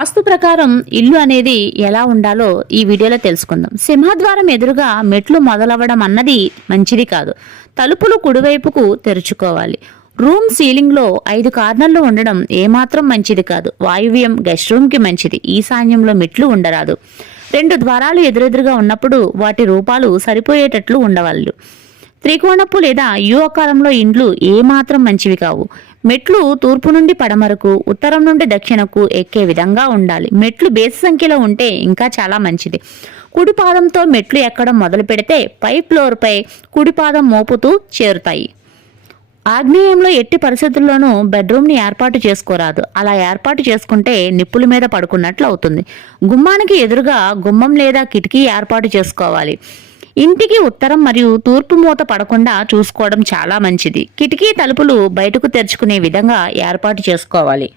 వాస్తు ప్రకారం ఇల్లు అనేది ఎలా ఉండాలో ఈ వీడియోలో తెలుసుకుందాం. సింహద్వారం ఎదురుగా మెట్లు మొదలవ్వడం అన్నది మంచిది కాదు. తలుపులు కుడివైపుకు తెరుచుకోవాలి. రూమ్ సీలింగ్లో ఐదు కార్నర్లు ఉండడం ఏమాత్రం మంచిది కాదు. వాయువ్యం గెస్ట్ రూమ్కి మంచిది. ఈశాన్యంలో మెట్లు ఉండరాదు. రెండు ద్వారాలు ఎదురెదురుగా ఉన్నప్పుడు వాటి రూపాలు సరిపోయేటట్లు ఉండవాళ్ళు త్రికోణపు లేదా యు ఆకారంలో ఇండ్లు ఏమాత్రం మంచివి కావు. మెట్లు తూర్పు నుండి పడమరకు ఉత్తరం నుండి దక్షిణకు ఎక్కే విధంగా ఉండాలి. మెట్లు బేసి సంఖ్యలో ఉంటే ఇంకా చాలా మంచిది. కుడి పాదంతో మెట్లు ఎక్కడం మొదలు పెడితే పై ఫ్లోర్పై కుడి పాదం మోపుతూ చేరుతాయి. ఆగ్నేయంలో ఎట్టి పరిస్థితుల్లోనూ బెడ్రూమ్ని ఏర్పాటు చేసుకోరాదు. అలా ఏర్పాటు చేసుకుంటే నిప్పుల మీద పడుకున్నట్లు అవుతుంది. గుమ్మానికి ఎదురుగా గుమ్మం లేదా కిటికీ ఏర్పాటు చేసుకోవాలి. ఇంటికి ఉత్తరం మరియు తూర్పు మూత పడకుండా చూసుకోవడం చాలా మంచిది. కిటికీ తలుపులు బయటకు తెరుచుకునే విధంగా ఏర్పాటు చేసుకోవాలి.